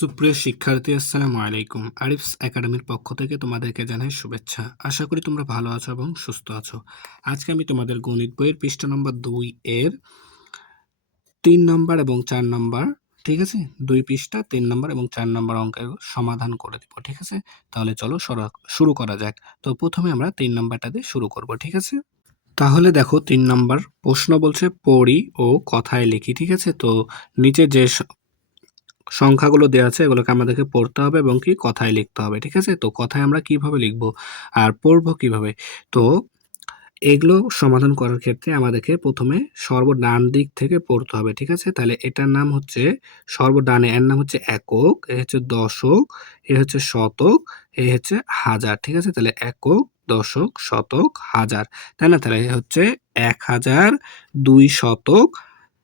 সুপ্রিয় শিক্ষার্থী, আসসালামু আলাইকুম। আরিফস একাডেমির পক্ষ থেকে তোমাদেরকে জানাই শুভেচ্ছা। আশা করি তোমরা ভালো আছো এবং সুস্থ আছো। আজকে আমি তোমাদের গণিত বইয়ের পৃষ্ঠা নম্বর 2 এর 3 নম্বর এবং 4 নম্বর, ঠিক আছে, 2 পৃষ্ঠা 3 নম্বর এবং 4 নম্বর অঙ্কের সমাধান করে দিব, ঠিক আছে। তাহলে চলো শুরু করা যাক। তো প্রথমে আমরা 3 নম্বরটা দিয়ে শুরু করব, ঠিক আছে। তাহলে দেখো 3 নম্বর প্রশ্ন বলছে পড়ি ও কথায় লিখি, ঠিক আছে। তো নিচে যে সংখ্যাগুলো দেওয়া আছে এগুলোকে আমাদেরকে পড়তে হবে এবং কি কথায় লিখতে হবে, ঠিক আছে। তো কথায় আমরা কিভাবে লিখব আর পড়বো কিভাবে? তো এগুলো সমাধান করার ক্ষেত্রে আমাদেরকে প্রথমে সর্বডান দিক থেকে পড়তে হবে, ঠিক আছে। তাহলে এটার নাম হচ্ছে সর্বডানে, এর নাম হচ্ছে একক, এ হচ্ছে দশক, এ হচ্ছে শতক, এ হচ্ছে হাজার, ঠিক আছে। তাহলে একক, দশক, শতক, হাজার, তাই না? তাহলে এ হচ্ছে 1000, 2 শতক,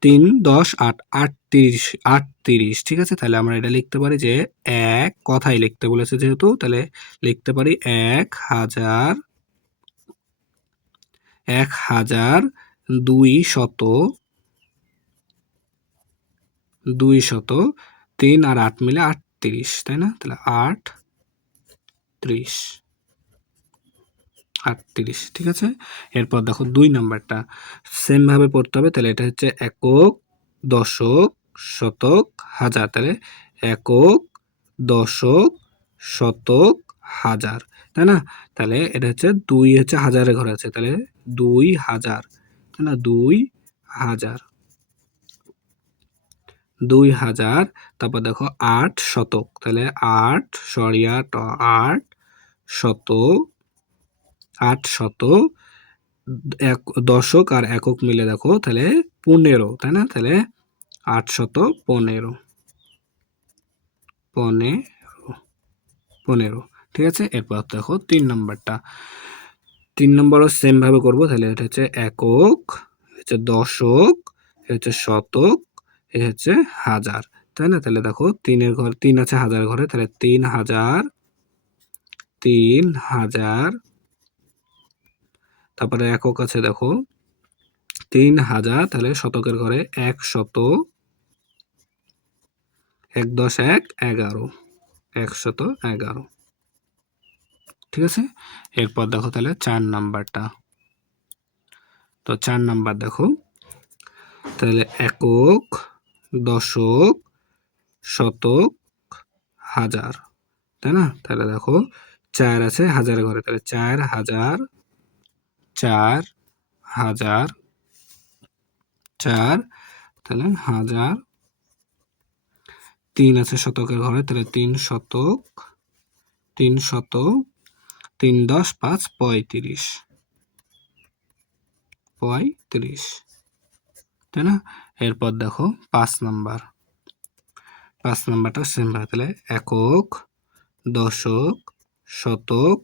3 10 8 38 38, ঠিক আছে। তাহলে আমরা এটা লিখতে পারি যে এক, কথায় লিখতে বলেছে যেহেতু, তাহলে লিখতে পারি 1000, 200, 3 আর 8 মিলে 38, তাই না? তাহলে 38, 38, ঠিক আছে। এরপর দেখো 2 নাম্বারটা সেম ভাবে পড়তে হবে। তাহলে এটা হচ্ছে একক, দশক, শতক, হাজার। তাহলে একক, দশক, শতক, হাজার, তাই না? তাহলে এটা হচ্ছে 2 হচ্ছে হাজারের ঘরে আছে, তাহলে 2000, তাই না? 2000, 2000। তারপর দেখো 8 শতক, তাহলে 8 8 শত, 8 শত, এক দশক আর একক মিলে দেখো তাহলে 15, তাই না? তাহলে 815, 15, ঠিক আছে। এরপর দেখো 3 নাম্বারটা, 3 নম্বরও সেম ভাবে করবো। তাহলে এটা হচ্ছে একক, হচ্ছে দশক, হচ্ছে শতক, এ হচ্ছে হাজার, তাই না? তাহলে দেখো 3 ঘর 3 আছে হাজার ঘরে, তাহলে 3000, 3000। তারপরে একক আছে দেখো 3000, তাহলে শতকের ঘরে 100, 1 10 1 11, 111, ঠিক আছে। এরপর দেখো তাহলে 4 নাম্বারটা। তো 4 নাম্বার দেখো, তাহলে একক, দশক, শতক, হাজার, তাই না? তাহলে দেখো 4 আছে হাজারের ঘরে, তাহলে 4000, 4000, 4, তাহলে হাজার। 3 আছে শতকের ঘরে, তাহলে 3 শতক, 3 শত, 3 10 5 35, 35, তাই না? এরপর দেখো 5 নাম্বার, 5 নাম্বারটা সেম ভাবে, তাহলে একক, দশক, শতক,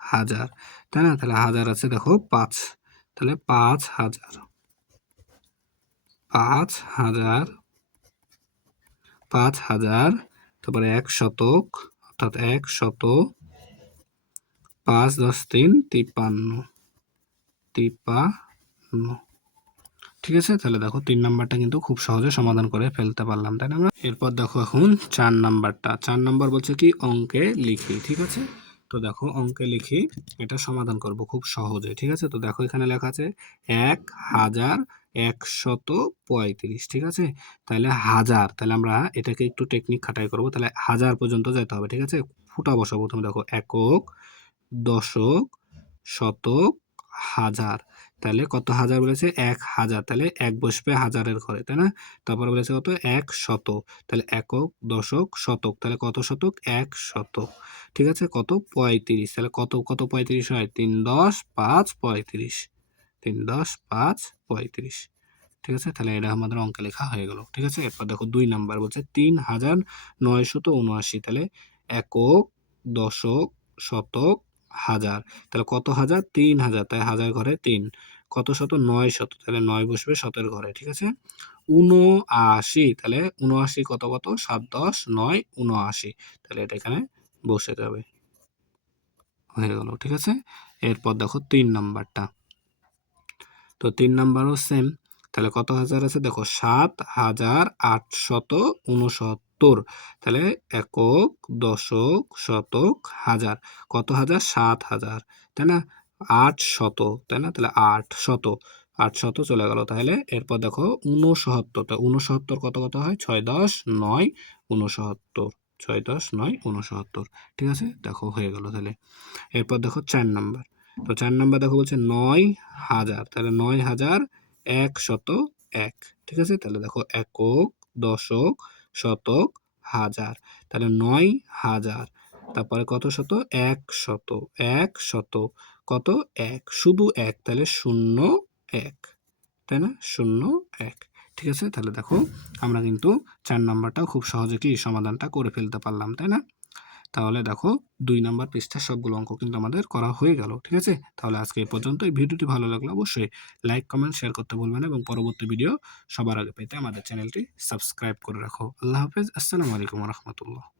হাজার, তাই না? তাহলে হাজার আছে দেখো 5, তাহলে 5000, 5000, 5000। তারপরে 1 শতক, অর্থাৎ 1 শত, 5 10 3 53, 53, ঠিক আছে। তাহলে দেখো 3 নাম্বারটা কিন্তু খুব সহজে সমাধান করে ফেলতে পারলাম, তাই না? আমরা এরপর দেখো এখন 4 নাম্বারটা, 4 নাম্বার বলছে কি অঙ্কে লিখি, ঠিক আছে। তো দেখো অঙ্কে লিখি, এটা সমাধান করব খুব সহজে, ঠিক আছে। তো দেখো এখানে লেখা আছে 1135, ঠিক আছে। তাহলে হাজার, তাহলে আমরা এটাকে একটু টেকনিক খাটাই করব, তাহলে হাজার পর্যন্ত যেতে হবে, ঠিক আছে। ফুটা বসাবো প্রথমে, দেখো একক, দশক, শতক, হাজার। তাহলে কত হাজার বলেছে? 1000, তাহলে 1 বসবে হাজারের ঘরে, তাই না? তারপরে বলেছে কত? 1 শত, তাহলে একক, দশক, শতক, তাহলে কত শতক? 1 শতক, ঠিক আছে। কত? 35, তাহলে কত কত 35 হয়? 3 10 5 35, 3 10 5 35, ঠিক আছে। তাহলে এটা আমাদের অঙ্কে লেখা হয়ে গেল, ঠিক আছে। এরপর দেখো 2 নাম্বার বলছে 3979, তাহলে একক, দশক, শতক, হাজার, তাহলে কত হাজার? 3000, তাই হাজার ঘরে 3, কত শত? 9 শত, তাহলে 9 বসবে শতের ঘরে, ঠিক আছে। 79, তাহলে 79 কত কত? 7 10 9 79, তাহলে এটা এখানে বসে যাবে, হয়ে গেল, ঠিক আছে। এরপর দেখো 3 নাম্বারটা, তো 3 নাম্বারও সেম, তাহলে কত হাজার আছে? দেখো 7869, সত্তর। তাহলে একক, দশক, শতক, হাজার। কত হাজার? ৭,০০০, তাই না? ৮০০, তাই না? তাহলে ৮০০ চলে গেল। তাহলে এরপর দেখো ৬৯টা। ৬৯ কত হয়? ৬ × ১০ = ৬৯। ৬ × ১০ = ৬৯। ঠিক আছে? দেখো হয়ে গেল তাহলে। এরপর দেখো ৪ নাম্বার। তো ৪ নাম্বার দেখো বলছে ৯,০০০। তাহলে ৯,১০১। ঠিক আছে? তাহলে দেখো একক, দশক, শতক, হাজার। তাহলে ৯,০০০। তারপরে কত শত? ১০০। ১০০ কত? ১। শুধু ১। তাহলে ০,১। তাই না? ০,১। ঠিক আছে? তাহলে দেখো আমরা কিন্তু ৪ নাম্বারটাও খুব সহজে কি সমাধানটা করে ফেলতে পারলাম, তাই না? তাহলে দেখো ২ নাম্বার পৃষ্ঠার সবগুলো অঙ্ক কিন্তু আমাদের করা হয়ে গেল। ঠিক আছে? তাহলে আজকে এই পর্যন্তই। ভিডিওটি ভালো লাগলে অবশ্যই লাইক, কমেন্ট, শেয়ার করতে ভুলবেন না এবং পরবর্তী ভিডিও সবার আগে পেতে আমাদের চ্যানেলটি সাবস্ক্রাইব করে রাখো। আল্লাহ হাফেজ। আসসালামু আলাইকুম ওয়া রাহমাতুল্লাহ।